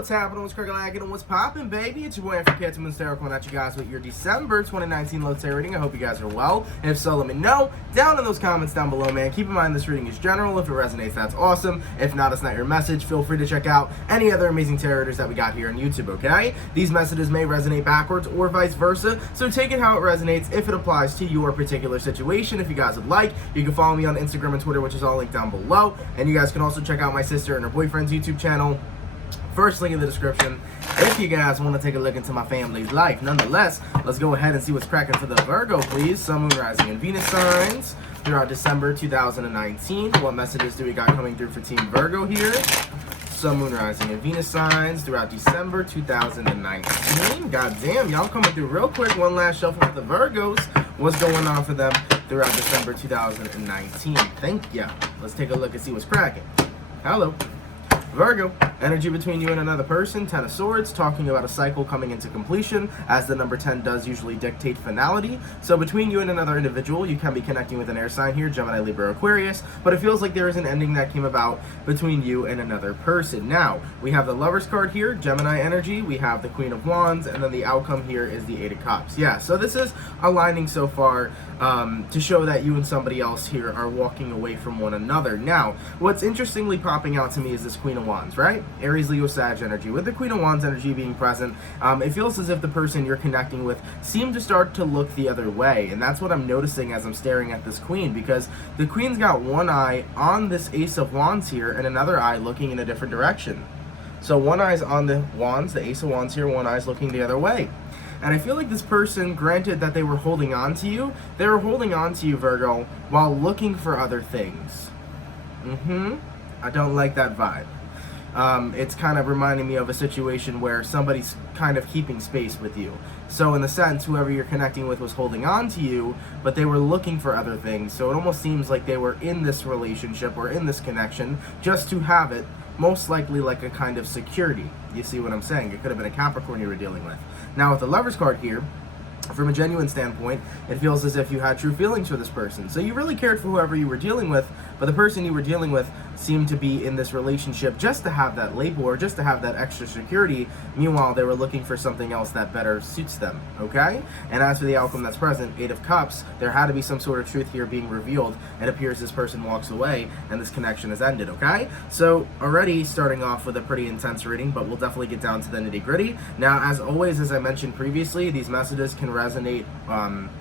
what's happening? What's cracking and what's popping, baby? It's your boy from CancerMoonsTarot coming at you guys with your December 2019 low tarot reading. I hope you guys are well. If so, let me know down in those comments down below, man. Keep in mind this reading is general. If it resonates, that's awesome. If not, it's not your message. Feel free to check out any other amazing tarot readers that we got here on YouTube, okay? These messages may resonate backwards or vice versa, so take it how it resonates if it applies to your particular situation. If you guys would like, you can follow me on Instagram and Twitter, which is all linked down below. And you guys can also check out my sister and her boyfriend's YouTube channel. First link in the description if you guys want to take a look into my family's life. Nonetheless, let's go ahead and see what's cracking for the Virgo, please. Sun, Moon, Rising, and Venus signs throughout December 2019. What messages do we got coming through for Team Virgo here? Sun, Moon, Rising, and Venus signs throughout December 2019. God damn, y'all coming through real quick. One last shuffle with the Virgos. What's going on for them throughout December 2019? Thank ya. Let's take a look and see what's cracking. Hello. Virgo, energy between you and another person, 10 of Swords, talking about a cycle coming into completion, as the number 10 does usually dictate finality. So between you and another individual, you can be connecting with an air sign here, Gemini, Libra, Aquarius, but it feels like there is an ending that came about between you and another person. Now, we have the Lovers card here, Gemini energy, we have the Queen of Wands, and then the outcome here is the Eight of Cups. Yeah, so this is aligning so far to show that you and somebody else here are walking away from one another. Now, what's interestingly popping out to me is this Queen of Wands, right? Aries, Leo, Sag energy. With the Queen of Wands energy being present, it feels as if the person you're connecting with seem to start to look the other way, and that's what I'm noticing as I'm staring at this Queen, because the Queen's got one eye on this Ace of Wands here and another eye looking in a different direction. So one eye's on the Wands, the Ace of Wands here, one eye's looking the other way. And I feel like this person, granted that they were holding on to you, they were holding on to you, Virgo, while looking for other things. I don't like that vibe. It's kind of reminding me of a situation where somebody's kind of keeping space with you. So in the sense, whoever you're connecting with was holding on to you, but they were looking for other things. So it almost seems like they were in this relationship or in this connection just to have it, most likely like a kind of security. You see what I'm saying? It could have been a Capricorn you were dealing with. Now with the Lovers card here, from a genuine standpoint, it feels as if you had true feelings for this person. So you really cared for whoever you were dealing with, but the person you were dealing with seemed to be in this relationship just to have that label or just to have that extra security. Meanwhile, they were looking for something else that better suits them, okay? And as for the outcome that's present, Eight of Cups, there had to be some sort of truth here being revealed. It appears this person walks away and this connection has ended, okay? So already starting off with a pretty intense reading, but we'll definitely get down to the nitty-gritty. Now, as always, as I mentioned previously, these messages can resonate,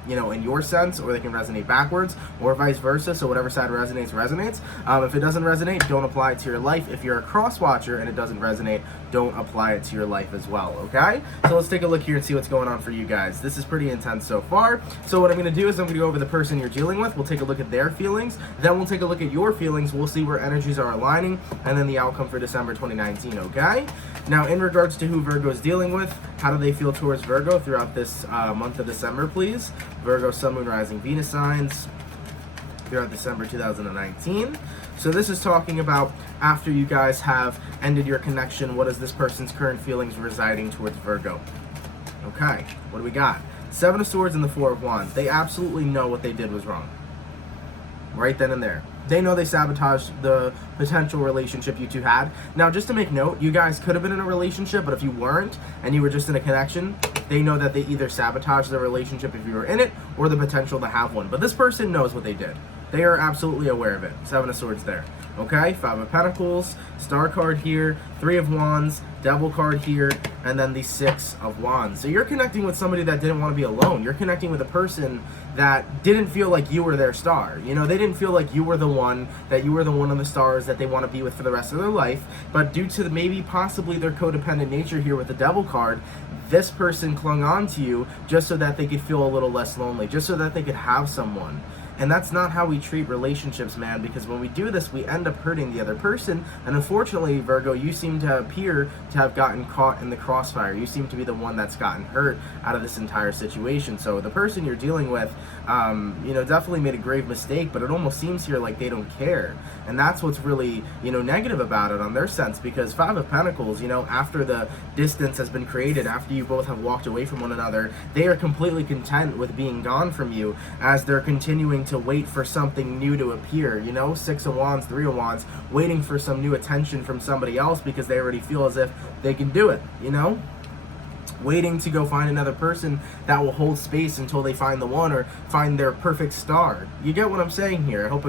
in your sense, or they can resonate backwards, or vice versa. So whatever side resonates, resonates. If it doesn't resonate, don't apply it to your life. If you're a cross-watcher and it doesn't resonate, don't apply it to your life as well, okay? So let's take a look here and see what's going on for you guys. This is pretty intense so far. So what I'm going to do is I'm going to go over the person you're dealing with. We'll take a look at their feelings. Then we'll take a look at your feelings. We'll see where energies are aligning, and then the outcome for December 2019, okay? Now, in regards to who Virgo is dealing with, how do they feel towards Virgo throughout this month of December, please? Virgo, Sun, Moon, Rising, Venus signs throughout December 2019. So this is talking about after you guys have ended your connection, what is this person's current feelings residing towards Virgo? Okay, what do we got? Seven of Swords and the Four of Wands. They absolutely know what they did was wrong. Right then and there. They know they sabotaged the potential relationship you two had. Now, just to make note, you guys could have been in a relationship, but if you weren't and you were just in a connection, they know that they either sabotaged the relationship if you were in it or the potential to have one. But this person knows what they did. They are absolutely aware of it. Seven of Swords there. Okay, Five of Pentacles, Star card here, Three of Wands, Devil card here, and then the Six of Wands. So you're connecting with somebody that didn't want to be alone. You're connecting with a person that didn't feel like you were their star. You know, they didn't feel like you were the one, that you were the one of the stars that they want to be with for the rest of their life. But due to maybe possibly their codependent nature here with the Devil card, this person clung on to you just so that they could feel a little less lonely, just so that they could have someone. And that's not how we treat relationships, man, because when we do this, we end up hurting the other person. And unfortunately, Virgo, you seem to appear to have gotten caught in the crossfire. You seem to be the one that's gotten hurt out of this entire situation. So the person you're dealing with, definitely made a grave mistake, but it almost seems here like they don't care. And that's what's really, negative about it on their sense, because Five of Pentacles, after the distance has been created, after you both have walked away from one another, they are completely content with being gone from you as they're continuing to wait for something new to appear, you know, 6 of Wands, 3 of Wands, waiting for some new attention from somebody else because they already feel as if they can do it, you know? Waiting to go find another person that will hold space until they find the one or find their perfect star. You get what I'm saying here? I hope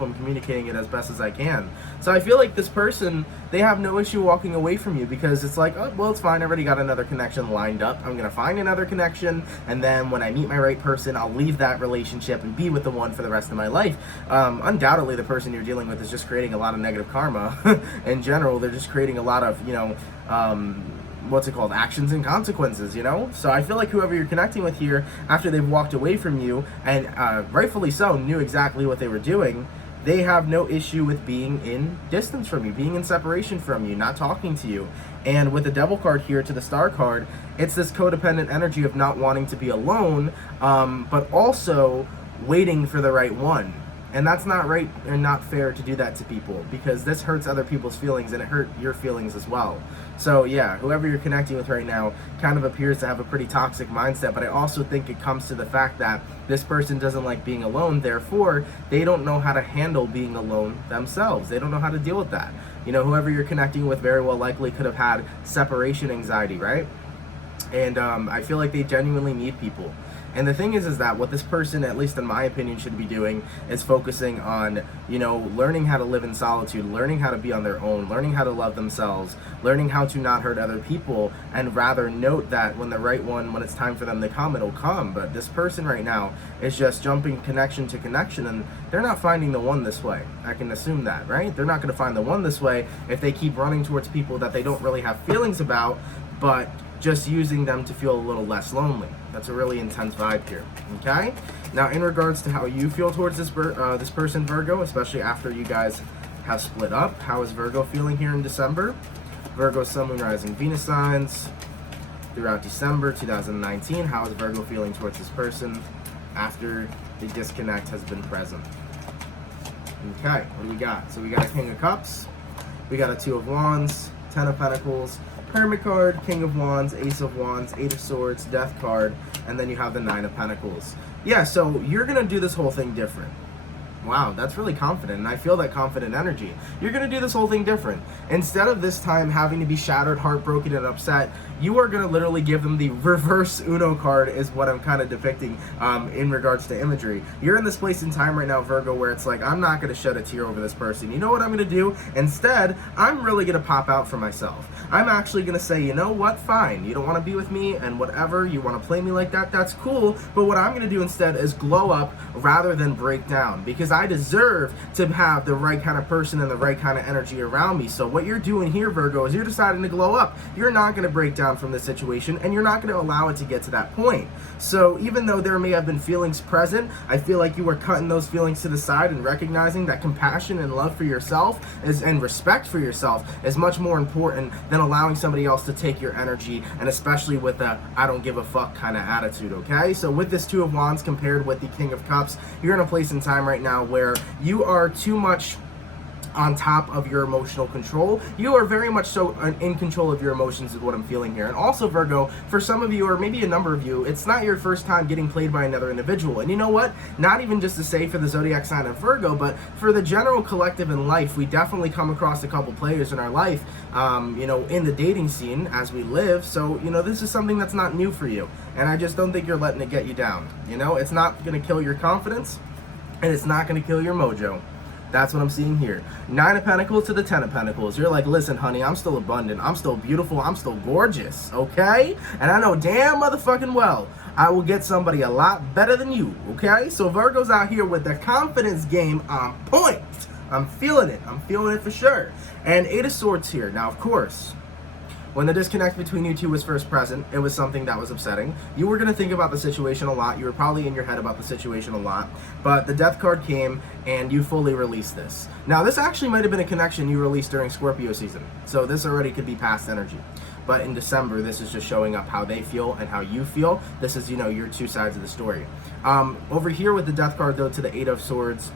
I'm communicating it as best as I can. So I feel like this person, they have no issue walking away from you because it's like, oh, well, it's fine. I already got another connection lined up. I'm going to find another connection, and then when I meet my right person, I'll leave that relationship and be with the one for the rest of my life. Undoubtedly, the person you're dealing with is just creating a lot of negative karma. In general, they're just creating a lot of, you know, what's it called, actions and consequences, you know? So I feel like whoever you're connecting with here, after they've walked away from you, and rightfully so, knew exactly what they were doing, they have no issue with being in distance from you, being in separation from you, not talking to you. And with the Devil card here to the Star card, it's this codependent energy of not wanting to be alone, but also waiting for the right one. And that's not right and not fair to do that to people, because this hurts other people's feelings and it hurt your feelings as well. So yeah, whoever you're connecting with right now kind of appears to have a pretty toxic mindset, but I also think it comes to the fact that this person doesn't like being alone, therefore they don't know how to handle being alone themselves. They don't know how to deal with that. You know, whoever you're connecting with very well likely could have had separation anxiety, right? And I feel like they genuinely need people. And the thing is that what this person, at least in my opinion, should be doing is focusing on, you know, learning how to live in solitude, learning how to be on their own, learning how to love themselves, learning how to not hurt other people, and rather note that when the right one, when it's time for them to come, it'll come. But this person right now is just jumping connection to connection, and they're not finding the one this way. I can assume that, right? They're not going to find the one this way if they keep running towards people that they don't really have feelings about, but just using them to feel a little less lonely. That's a really intense vibe here, okay? Now, in regards to how you feel towards this person, Virgo, especially after you guys have split up, how is Virgo feeling here in December? Virgo, Sun, Moon, Rising, Venus signs throughout December 2019. How is Virgo feeling towards this person after the disconnect has been present? Okay, what do we got? So we got a King of Cups, we got a Two of Wands, Ten of Pentacles, Hermit card, King of Wands, Ace of Wands, Eight of Swords, Death card, and then you have the Nine of Pentacles. Yeah, so you're going to do this whole thing different. Wow, that's really confident, and I feel that confident energy. You're going to do this whole thing different. Instead of this time having to be shattered, heartbroken, and upset, you are going to literally give them the reverse Uno card is what I'm kind of depicting in regards to imagery. You're in this place in time right now, Virgo, where it's like, I'm not going to shed a tear over this person. You know what I'm going to do? Instead, I'm really going to pop out for myself. I'm actually going to say, you know what? Fine. You don't want to be with me and whatever. You want to play me like that? That's cool. But what I'm going to do instead is glow up rather than break down, because I deserve to have the right kind of person and the right kind of energy around me. So what you're doing here, Virgo, is you're deciding to glow up. You're not going to break down from this situation, and you're not going to allow it to get to that point. So even though there may have been feelings present, I feel like you are cutting those feelings to the side and recognizing that compassion and love for yourself and respect for yourself is much more important than allowing somebody else to take your energy, and especially with a I don't give a fuck kind of attitude, okay? So with this Two of Wands compared with the King of Cups, you're in a place in time right now where you are too much on top of your emotional control. You are very much so in control of your emotions is what I'm feeling here. And also, Virgo, for some of you, or maybe a number of you, it's not your first time getting played by another individual. And you know what? Not even just to say for the zodiac sign of Virgo, but for the general collective in life, we definitely come across a couple players in our life, you know, in the dating scene as we live. So, you know, this is something that's not new for you. And I just don't think you're letting it get you down. You know, it's not going to kill your confidence, and it's not going to kill your mojo. That's what I'm seeing here. Nine of Pentacles to the Ten of Pentacles. You're like, listen, honey, I'm still abundant. I'm still beautiful. I'm still gorgeous, okay? And I know damn motherfucking well I will get somebody a lot better than you, okay? So Virgo's out here with the confidence game on point. I'm feeling it. I'm feeling it for sure. And Eight of Swords here. Now, of course, when the disconnect between you two was first present, it was something that was upsetting. You were going to think about the situation a lot. You were probably in your head about the situation a lot. But the Death card came, and you fully released this. Now, this actually might have been a connection you released during Scorpio season. So this already could be past energy. But in December, this is just showing up how they feel and how you feel. This is, you know, your two sides of the story. Over here with the Death card, though, to the Eight of Swords,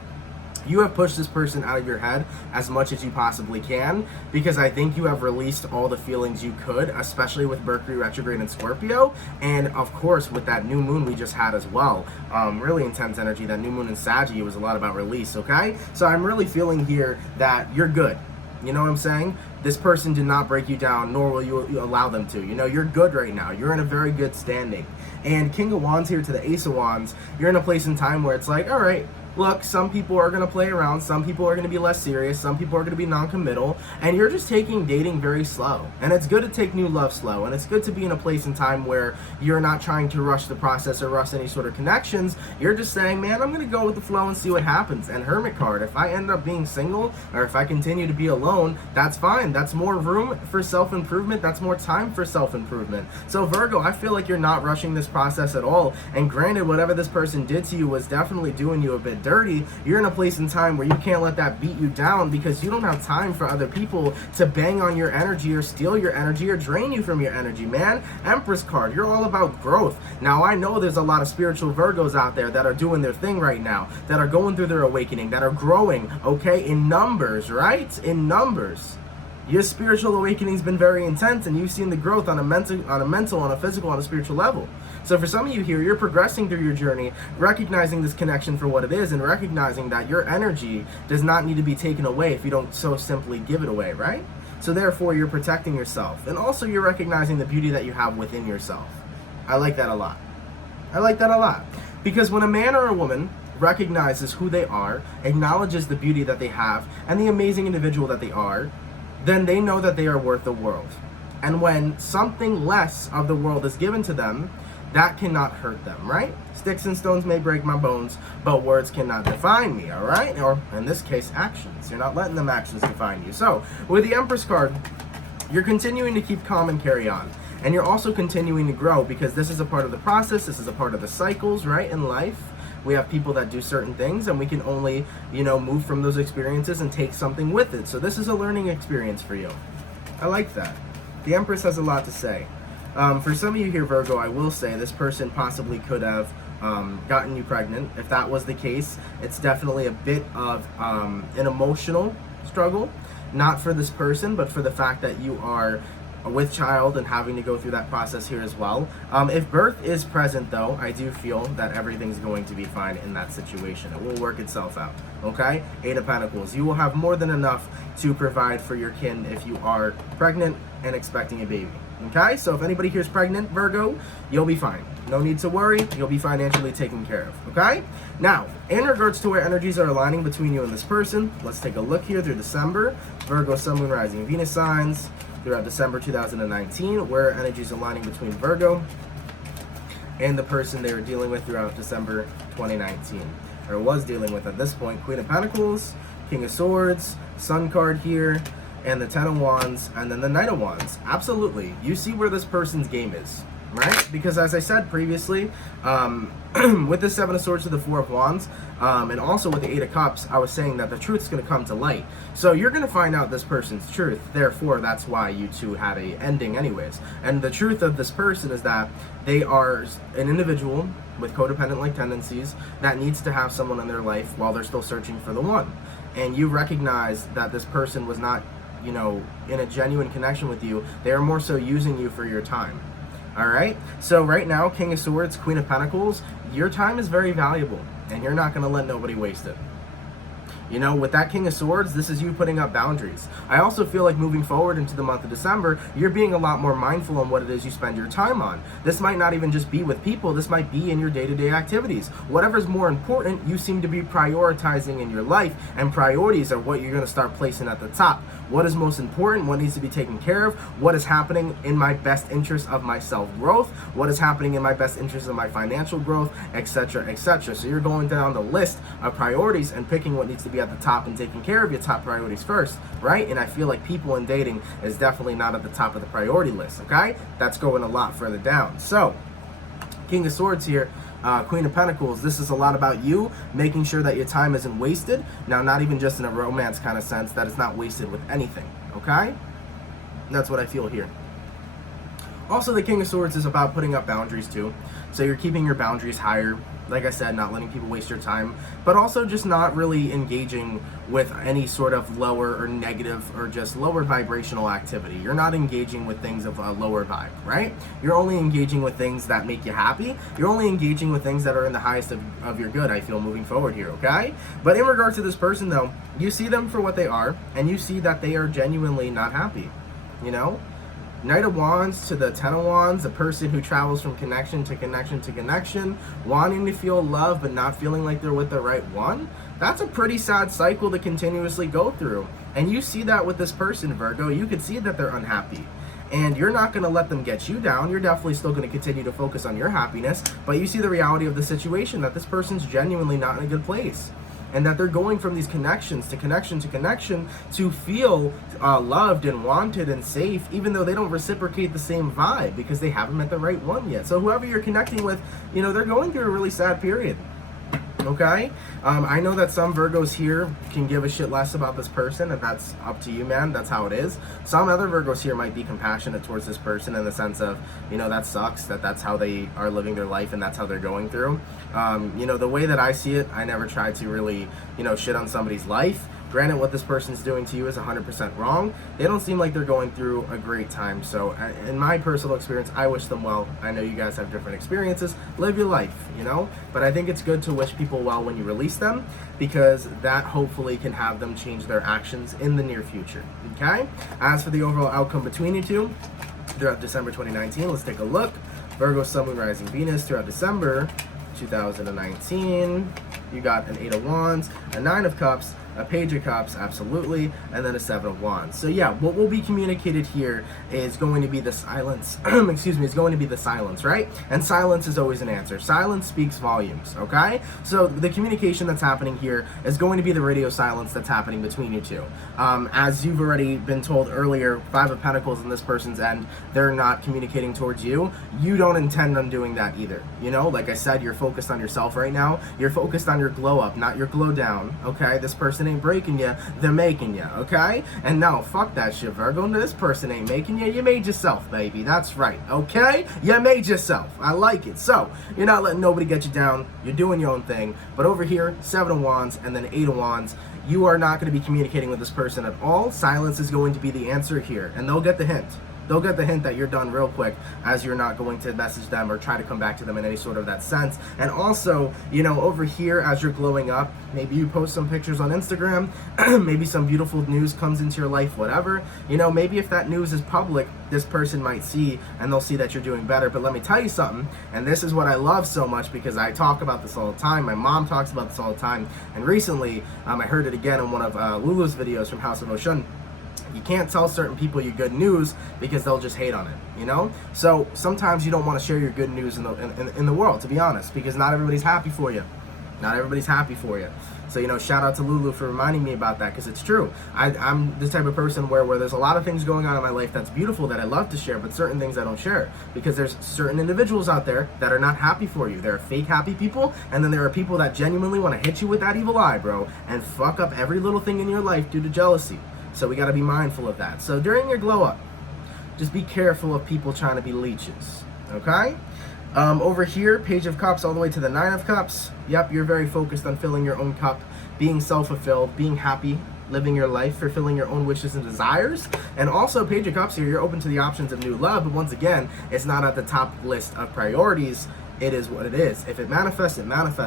You have pushed this person out of your head as much as you possibly can, because I think you have released all the feelings you could, especially with Mercury retrograde in Scorpio, and of course with that new moon we just had as well. Really intense energy. That new moon in Sagittarius was a lot about release, okay? So I'm really feeling here that you're good. You know what I'm saying? This person did not break you down, nor will you allow them to. You know, you're good right now. You're in a very good standing. And King of Wands here to the Ace of Wands, you're in a place in time where it's like, all right, look, some people are going to play around, some people are going to be less serious, some people are going to be non-committal, and you're just taking dating very slow. And it's good to take new love slow, and it's good to be in a place in time where you're not trying to rush the process or rush any sort of connections. You're just saying, man, I'm going to go with the flow and see what happens. And Hermit card, if I end up being single, or if I continue to be alone, that's fine. That's more room for self-improvement. That's more time for self-improvement. So Virgo, I feel like you're not rushing this process at all. And granted, whatever this person did to you was definitely doing you a bit dirty. You're in a place in time where you can't let that beat you down, because you don't have time for other people to bang on your energy or steal your energy or drain you from your energy, man. Empress card, you're all about growth. Now I know there's a lot of spiritual Virgos out there that are doing their thing right now, that are going through their awakening, that are growing, okay, in numbers, right? In numbers. Your spiritual awakening's been very intense, and you've seen the growth on a mental, on a physical, on a spiritual level. So for some of you here, you're progressing through your journey, recognizing this connection for what it is, and recognizing that your energy does not need to be taken away if you don't so simply give it away, right? So therefore, you're protecting yourself, and also you're recognizing the beauty that you have within yourself. I like that a lot. I like that a lot. Because when a man or a woman recognizes who they are, acknowledges the beauty that they have, and the amazing individual that they are, then they know that they are worth the world. And when something less of the world is given to them, that cannot hurt them, right? Sticks and stones may break my bones, but words cannot define me, all right? Or in this case, actions. You're not letting them actions define you. So with the Empress card, you're continuing to keep calm and carry on. And you're also continuing to grow, because this is a part of the process. This is a part of the cycles, right, in life. We have people that do certain things, and we can only, you know, move from those experiences and take something with it. So this is a learning experience for you. I like that. The Empress has a lot to say. For some of you here, Virgo, I will say this person possibly could have gotten you pregnant. If that was the case, it's definitely a bit of an emotional struggle, not for this person, but for the fact that you are with child and having to go through that process here as well. If birth is present, though, I do feel that everything's going to be fine in that situation. It will work itself out, okay? Eight of Pentacles. You will have more than enough to provide for your kin if you are pregnant and expecting a baby. Okay, so if anybody here is pregnant, Virgo, you'll be fine. No need to worry. You'll be financially taken care of. Okay? Now, in regards to where energies are aligning between you and this person, let's take a look here through December. Virgo, Sun, Moon, Rising, Venus signs throughout December 2019, where energies aligning between Virgo and the person they were dealing with throughout December 2019, or was dealing with at this point. Queen of Pentacles, King of Swords, Sun card here, and the Ten of Wands, and then the Knight of Wands. Absolutely. You see where this person's game is, right? Because as I said previously, with the Seven of Swords to the Four of Wands, and also with the Eight of Cups, I was saying that the truth is going to come to light. So you're going to find out this person's truth. Therefore, that's why you two had a ending anyways. And the truth of this person is that they are an individual with codependent-like tendencies that needs to have someone in their life while they're still searching for the one. And you recognize that this person was not, you know, in a genuine connection with you. They are more so using you for your time. All right? So right now, King of Swords, Queen of Pentacles, your time is very valuable, and you're not going to let nobody waste it. You know, with that King of Swords, this is you putting up boundaries. I also feel like moving forward into the month of December, you're being a lot more mindful on what it is you spend your time on. This might not even just be with people. This might be in your day-to-day activities. Whatever's more important, you seem to be prioritizing in your life, and priorities are what you're going to start placing at the top. What is most important? What needs to be taken care of? What is happening in my best interest of my self-growth? What is happening in my best interest of my financial growth, etc., etc. So you're going down the list of priorities and picking what needs to be at the top and taking care of your top priorities first, right? And I feel like people in dating is definitely not at the top of the priority list, okay? That's going a lot further down. So, King of Swords here, Queen of Pentacles, this is a lot about you making sure that your time isn't wasted. Now, not even just in a romance kind of sense, that it's not wasted with anything, okay? That's what I feel here. Also, the King of Swords is about putting up boundaries too. So you're keeping your boundaries higher. Like I said, not letting people waste your time, but also just not really engaging with any sort of lower or negative or just lower vibrational activity. You're not engaging with things of a lower vibe, right? You're only engaging with things that make you happy. You're only engaging with things that are in the highest of your good, I feel, moving forward here, okay? But in regards to this person, though, you see them for what they are, and you see that they are genuinely not happy, you know? Knight of Wands to the Ten of Wands, a person who travels from connection to connection to connection, wanting to feel love but not feeling like they're with the right one. That's a pretty sad cycle to continuously go through. And you see that with this person, Virgo. You can see that they're unhappy. And you're not going to let them get you down. You're definitely still going to continue to focus on your happiness. But you see the reality of the situation, that this person's genuinely not in a good place. And that they're going from these connections to connection to connection to feel loved and wanted and safe, even though they don't reciprocate the same vibe because they haven't met the right one yet. So whoever you're connecting with, you know, they're going through a really sad period. Okay? I know that some Virgos here can give a shit less about this person, and that's up to you, man. That's how it is. Some other Virgos here might be compassionate towards this person in the sense of, you know, that sucks, that's how they are living their life and that's how they're going through. You know, the way that I see it, I never try to really, you know, shit on somebody's life. Granted, what this person's doing to you is 100% wrong. They don't seem like they're going through a great time. So in my personal experience, I wish them well. I know you guys have different experiences. Live your life, you know? But I think it's good to wish people well when you release them, because that hopefully can have them change their actions in the near future, okay? As for the overall outcome between you two throughout December 2019, let's take a look. Virgo, Sun, Moon, Rising, Venus throughout December 2019. You got an 8 of Wands, a 9 of Cups, a Page of Cups, absolutely, and then a 7 of Wands. So yeah, what will be communicated here is going to be the silence. Excuse me, it's going to be the silence, right? And silence is always an answer. Silence speaks volumes, okay? So the communication that's happening here is going to be the radio silence that's happening between you two. As you've already been told earlier, 5 of Pentacles in this person's end, they're not communicating towards you. You don't intend on doing that either. You know, like I said, you're focused on yourself right now. You're focused on your glow up, not your glow down, okay? This person ain't breaking you, they're making you, okay? And no, fuck that shit, Virgo. This person ain't making you. You made yourself, baby. That's right, okay? You made yourself. I like it. So, you're not letting nobody get you down. You're doing your own thing. But over here, 7 of Wands and then 8 of Wands, you are not going to be communicating with this person at all. Silence is going to be the answer here, and they'll get the hint. They'll get the hint that you're done real quick, as you're not going to message them or try to come back to them in any sort of that sense. And also, you know, over here, as you're glowing up, maybe you post some pictures on Instagram, maybe some beautiful news comes into your life, whatever. You know, maybe if that news is public, this person might see, and they'll see that you're doing better. But let me tell you something, and this is what I love so much, because I talk about this all the time. My mom talks about this all the time. And recently, I heard it again in one of Lulu's videos from House of Oshun. You can't tell certain people your good news because they'll just hate on it, you know? So sometimes you don't want to share your good news in the world, to be honest, because not everybody's happy for you. Not everybody's happy for you. So, you know, shout out to Lulu for reminding me about that, because it's true. I'm this type of person where there's a lot of things going on in my life that's beautiful that I love to share, but certain things I don't share, because there's certain individuals out there that are not happy for you. There are fake happy people, and then there are people that genuinely want to hit you with that evil eye, bro, and fuck up every little thing in your life due to jealousy. So we got to be mindful of that. So during your glow up, just be careful of people trying to be leeches, okay? Over here, Page of Cups all the way to the 9 of Cups. Yep, you're very focused on filling your own cup, being self-fulfilled, being happy, living your life, fulfilling your own wishes and desires. And also, Page of Cups here, you're open to the options of new love, but once again, it's not at the top list of priorities. It is what it is. If it manifests,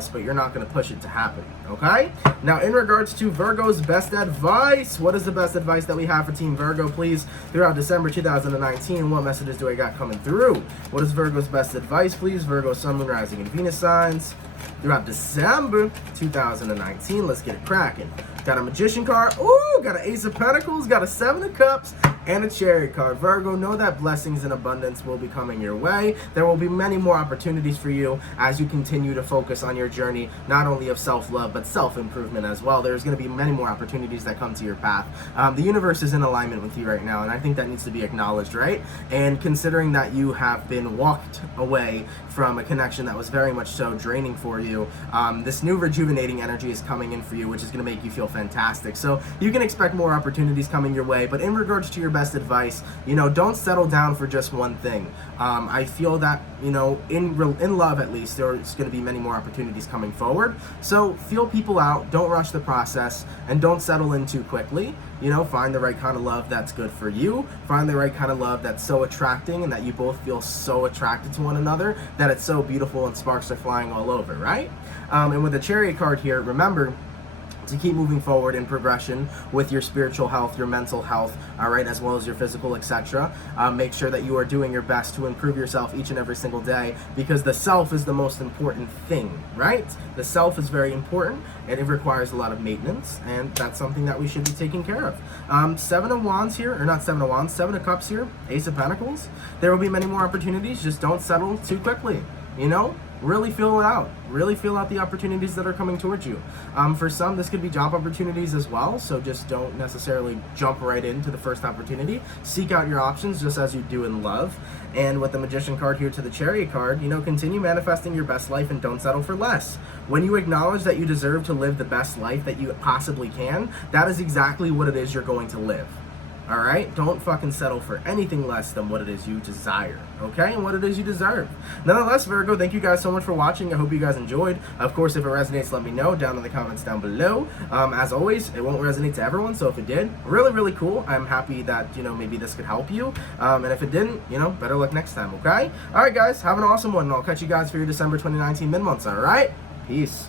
but you're not going to push it to happen, okay? Now, in regards to Virgo's best advice, what is the best advice that we have for Team Virgo, please? Throughout December 2019, what messages do I got coming through? What is Virgo's best advice, please? Virgo, Sun, Moon, Rising, and Venus signs. Throughout December 2019, let's get it cracking. Got a Magician card. Ooh, got an Ace of Pentacles, got a 7 of Cups, and a Chariot card. Virgo, know that blessings and abundance will be coming your way. There will be many more opportunities for you as you continue to focus on your journey, not only of self-love, but self-improvement as well. There's going to be many more opportunities that come to your path. The universe is in alignment with you right now, and I think that needs to be acknowledged, right? And considering that you have been walked away from a connection that was very much so draining for for you. This new rejuvenating energy is coming in for you, which is going to make you feel fantastic. So you can expect more opportunities coming your way, but in regards to your best advice, you know, don't settle down for just one thing. I feel that, you know, in love at least, there's going to be many more opportunities coming forward. So feel people out, don't rush the process, and don't settle in too quickly. You know, find the right kind of love that's good for you. Find the right kind of love that's so attracting and that you both feel so attracted to one another that it's so beautiful and sparks are flying all over, right? And with the Chariot card here, remember to keep moving forward in progression with your spiritual health, your mental health, all right, as well as your physical, etc. Make sure that you are doing your best to improve yourself each and every single day, because the self is the most important thing, right? The self is very important, and it requires a lot of maintenance, and that's something that we should be taking care of. Seven of Wands here, or not Seven of Wands, Seven of Cups here, Ace of Pentacles. There will be many more opportunities. Just don't settle too quickly, you know? Really feel it out. Really feel out the opportunities that are coming towards you. For some, this could be job opportunities as well, so just don't necessarily jump right into the first opportunity. Seek out your options just as you do in love. And with the Magician card here to the Chariot card, you know, continue manifesting your best life and don't settle for less. When you acknowledge that you deserve to live the best life that you possibly can, that is exactly what it is you're going to live. All right, don't fucking settle for anything less than what it is you desire, okay, and what it is you deserve. Nonetheless, Virgo, thank you guys so much for watching. I hope you guys enjoyed. Of course, if it resonates, let me know down in the comments down below. As always, it won't resonate to everyone, so if it did, really, really cool. I'm happy that, you know, maybe this could help you. And if it didn't, you know, better luck next time, okay? All right, guys, have an awesome one, and I'll catch you guys for your December 2019 mid-months, all right? Peace.